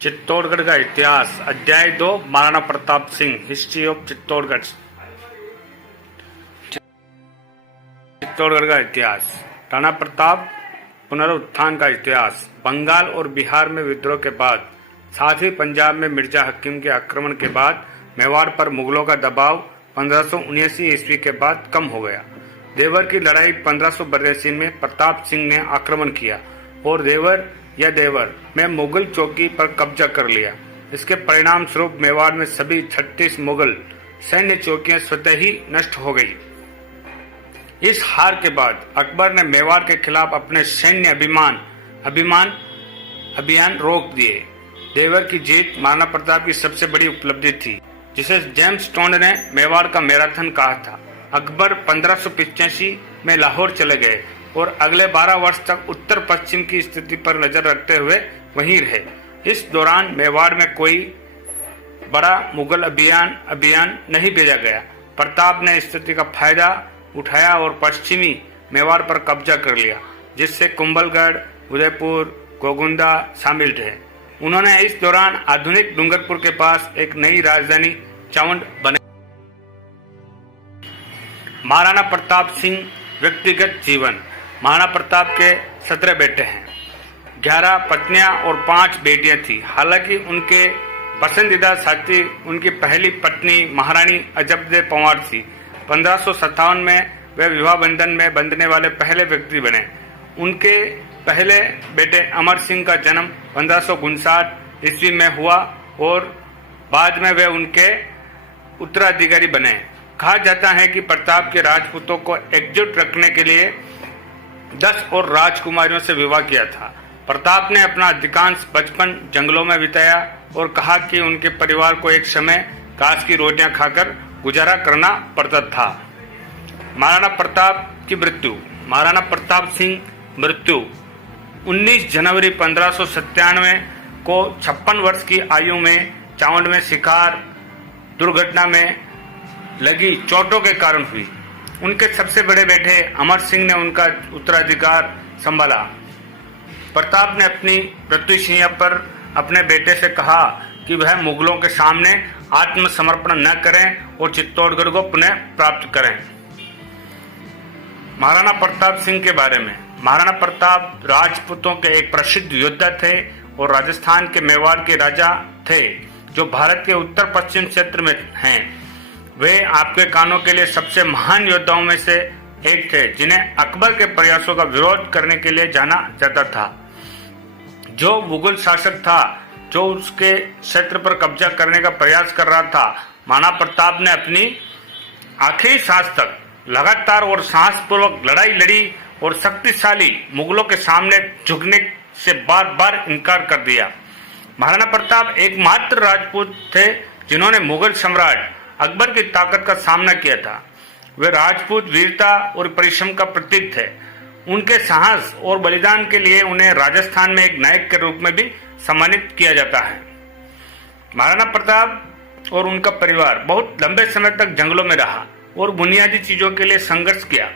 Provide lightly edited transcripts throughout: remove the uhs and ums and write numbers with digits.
चित्तौड़गढ़ का इतिहास अध्याय 2 महाराणा प्रताप सिंह हिस्ट्री ऑफ चित्तौड़गढ़। चित्तौड़गढ़ का इतिहास। राणा प्रताप पुनरुत्थान का इतिहास। बंगाल और बिहार में विद्रोह के बाद, साथ ही पंजाब में मिर्जा हकीम के आक्रमण के बाद मेवाड़ पर मुगलों का दबाव 1579 ईस्वी के बाद कम हो गया। देवर की लड़ाई 1582 में प्रताप सिंह ने आक्रमण किया और देवर में मुगल चौकी पर कब्जा कर लिया। इसके परिणाम स्वरूप मेवाड़ में सभी 36 मुगल सैन्य चौकियां स्वतः ही नष्ट हो गई। इस हार के बाद अकबर ने मेवाड़ के खिलाफ अपने सैन्य अभियान रोक दिए। देवर की जीत महाराणा प्रताप की सबसे बड़ी उपलब्धि थी, जिसे जेम्स टोंड ने मेवाड़ का मैराथन कहा था। अकबर 1585 में लाहौर चले गए और अगले 12 वर्ष तक उत्तर पश्चिम की स्थिति पर नजर रखते हुए वहीं रहे। इस दौरान मेवाड़ में कोई बड़ा मुगल अभियान नहीं भेजा गया। प्रताप ने स्थिति का फायदा उठाया और पश्चिमी मेवाड़ पर कब्जा कर लिया, जिससे कुंभलगढ़, उदयपुर, गोगुंदा शामिल थे। उन्होंने इस दौरान आधुनिक डूंगरपुर के पास एक नई राजधानी चावंड बनाई। महाराणा प्रताप सिंह व्यक्तिगत जीवन। महाराणा प्रताप के 17 बेटे हैं, 11 पत्नियां और 5 बेटियां थी। हालांकि उनके पसंदीदा साथी उनकी पहली पत्नी महारानी अजबदे पंवार थी। 1557 में वे विवाह बंधन में बंधने वाले पहले व्यक्ति बने। उनके पहले बेटे अमर सिंह का जन्म 1559 ईस्वी में हुआ और बाद में वे उनके उत्तराधिकारी बने। कहा जाता है कि प्रताप के राजपूतों को एकजुट रखने के लिए 10 और राजकुमारियों से विवाह किया था। प्रताप ने अपना अधिकांश बचपन जंगलों में बिताया और कहा कि उनके परिवार को एक समय घास की रोटियां खाकर गुजारा करना पड़ता था। महाराणा प्रताप की मृत्यु। महाराणा प्रताप सिंह मृत्यु 19 जनवरी 1597 को 56 वर्ष की आयु में चावंड में शिकार दुर्घटना में लगी चोटों के कारण हुई। उनके सबसे बड़े बेटे अमर सिंह ने उनका उत्तराधिकार संभाला। प्रताप ने अपनी मृत्युशैया पर अपने बेटे से कहा कि वह मुगलों के सामने आत्मसमर्पण न करें और चित्तौड़गढ़ को पुनः प्राप्त करें। महाराणा प्रताप सिंह के बारे में। महाराणा प्रताप राजपूतों के एक प्रसिद्ध योद्धा थे और राजस्थान के मेवाड़ के राजा थे, जो भारत के उत्तर पश्चिम क्षेत्र में हैं। वे आपके कानों के लिए सबसे महान योद्धाओं में से एक थे, जिन्हें अकबर के प्रयासों का विरोध करने के लिए जाना जाता था। जो मुगल शासक था, जो उसके क्षेत्र पर कब्जा करने का प्रयास कर रहा था, महाराणा प्रताप ने अपनी आखिरी सांस तक लगातार और साहसपूर्वक लड़ाई लड़ी और शक्तिशाली मुगलों के सामने झुकने से बार बार इनकार कर दिया। महाराणा प्रताप एकमात्र राजपूत थे जिन्होंने मुगल सम्राट अकबर की ताकत का सामना किया था। वे राजपूत वीरता और परिश्रम का प्रतीक थे। उनके साहस और बलिदान के लिए उन्हें राजस्थान में एक नायक के रूप में भी सम्मानित किया जाता है। महाराणा प्रताप और उनका परिवार बहुत लंबे समय तक जंगलों में रहा और बुनियादी चीजों के लिए संघर्ष किया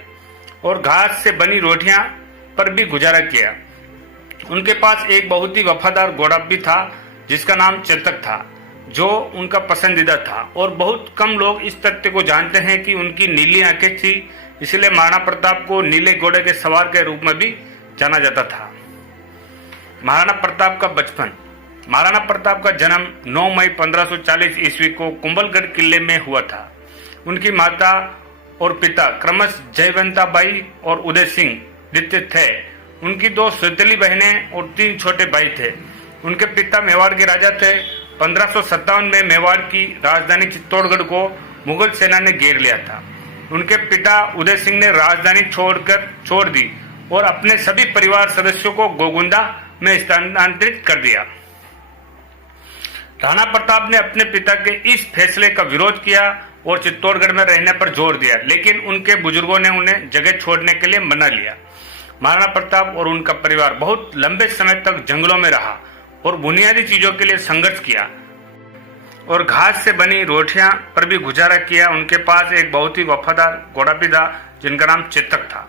और घास से बनी रोटियां पर भी गुजारा किया। उनके पास एक बहुत ही वफादार घोड़ा भी था, जिसका नाम चेतक था, जो उनका पसंदीदा था। और बहुत कम लोग इस तथ्य को जानते हैं कि उनकी नीली आंखें थी, इसलिए महाराणा प्रताप को नीले घोड़े के सवार के रूप में भी जाना जाता था। महाराणा प्रताप का बचपन। महाराणा प्रताप का जन्म 9 मई 1540 ईस्वी को कुंभलगढ़ किले में हुआ था। उनकी माता और पिता क्रमशः जयवंता बाई और उदय सिंह द्वितीय थे। उनकी 2 सौतेली बहनें और 3 छोटे भाई थे। उनके पिता मेवाड़ के राजा थे। 1557 में मेवाड़ की राजधानी चित्तौड़गढ़ को मुगल सेना ने घेर लिया था। उनके पिता उदय सिंह ने राजधानी छोड़ दी और अपने सभी परिवार सदस्यों को गोगुंदा में स्थानांतरित कर दिया। राणा प्रताप ने अपने पिता के इस फैसले का विरोध किया और चित्तौड़गढ़ में रहने पर जोर दिया, लेकिन उनके बुजुर्गों ने उन्हें जगह छोड़ने के लिए मना लिया। महाराणा प्रताप और उनका परिवार बहुत लंबे समय तक जंगलों में रहा और बुनियादी चीजों के लिए संघर्ष किया और घास से बनी रोटियां पर भी गुजारा किया। उनके पास एक बहुत ही वफादार घोड़ा भी था, जिनका नाम चेतक था,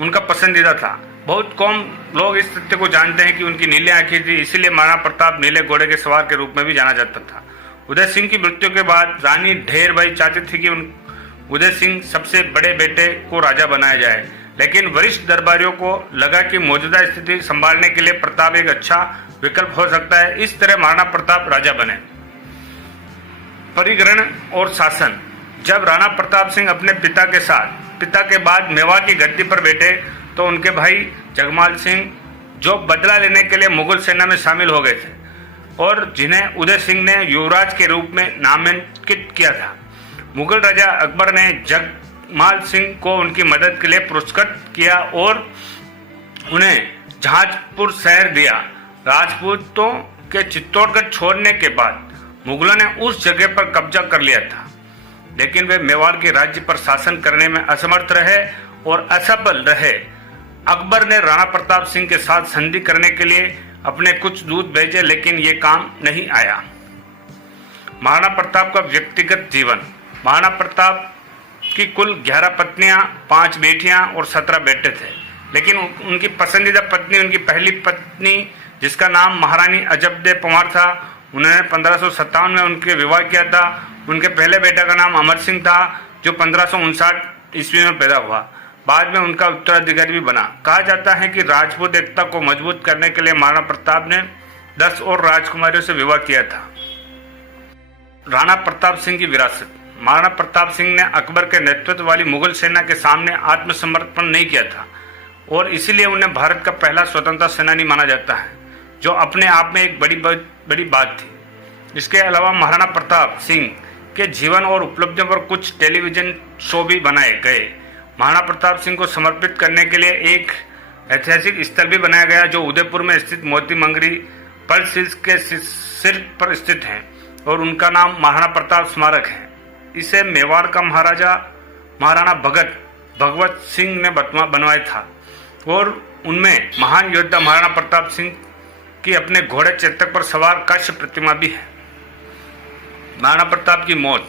उनका पसंदीदा था। बहुत कम लोग इस तथ्य को जानते हैं कि उनकी नीली आंखें थी, इसीलिए महाराणा प्रताप नीले घोड़े के सवार के रूप में भी जाना जाता था। उदय सिंह की मृत्यु के बाद रानी ढेर भाई चाहती थी कि उदय सिंह सबसे बड़े बेटे को राजा बनाया जाए, लेकिन वरिष्ठ दरबारियों को लगा कि मौजूदा स्थिति संभालने के लिए प्रताप एक अच्छा विकल्प हो सकता है। इस तरह महाराणा प्रताप राजा बने। परिग्रहण और शासन। जब राणा प्रताप सिंह अपने पिता के बाद मेवाड़ की गद्दी पर बैठे तो उनके भाई जगमाल सिंह, जो बदला लेने के लिए मुगल सेना में शामिल हो गए थे और जिन्हें उदय सिंह ने युवराज के रूप में नामांकित किया था, मुगल राजा अकबर ने जगमाल सिंह को उनकी मदद के लिए पुरस्कृत किया और उन्हें जहाजपुर शहर दिया। राजपूतों के चित्तौड़गढ़ छोड़ने के बाद मुगलों ने उस जगह पर कब्जा कर लिया था, लेकिन वे मेवाड़ के राज्य पर शासन करने में असमर्थ रहे और असफल रहे। अकबर ने राणा प्रताप सिंह के साथ संधि करने के लिए अपने कुछ दूत भेजे, लेकिन ये काम नहीं आया। महाराणा प्रताप का व्यक्तिगत जीवन। महाराणा प्रताप की कुल 11 पत्नियां, 5 बेटियां और 17 बेटे थे, लेकिन उनकी पसंदीदा पत्नी, उनकी पहली पत्नी जिसका नाम महारानी अजबदे पंवार था, उन्होंने 1557 में उनके विवाह किया था। उनके पहले बेटा का नाम अमर सिंह था, जो 1559 ईस्वी में पैदा हुआ। बाद में उनका उत्तराधिकारी भी बना। कहा जाता है कि राजपूत एकता को मजबूत करने के लिए महाराणा प्रताप ने 10 और राजकुमारियों से विवाह किया था। राणा प्रताप सिंह की विरासत। महाराणा प्रताप सिंह ने अकबर के नेतृत्व वाली मुगल सेना के सामने आत्मसमर्पण नहीं किया था और इसीलिए उन्हें भारत का पहला स्वतंत्रता सेनानी माना जाता है, जो अपने आप में एक बड़ी बात थी। इसके अलावा महाराणा प्रताप सिंह के जीवन और उपलब्धियों पर कुछ टेलीविजन शो भी बनाए गए। महाराणा प्रताप सिंह को समर्पित करने के लिए एक ऐतिहासिक स्थल भी बनाया गया, जो उदयपुर में स्थित मोती मंगरी पर्ल हिल्स के सिर पर स्थित है और उनका नाम महाराणा प्रताप स्मारक है। इसे मेवाड़ का महाराणा भगवत सिंह ने बनवाया था और उनमें महान योद्धा महाराणा प्रताप सिंह की अपने घोड़े चेतक पर सवार कांस्य प्रतिमा भी है। महाराणा प्रताप की मौत।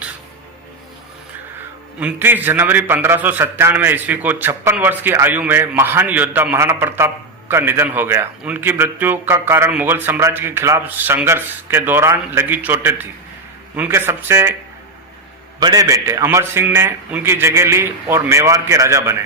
29 जनवरी 1597 ईस्वी को 56 वर्ष की आयु में महान योद्धा महाराणा प्रताप का निधन हो गया। उनकी मृत्यु का कारण मुगल साम्राज्य के खिलाफ संघर्ष के दौरान लगी चोटें थी। उनके सबसे बड़े बेटे अमर सिंह ने उनकी जगह ली और मेवाड़ के राजा बने।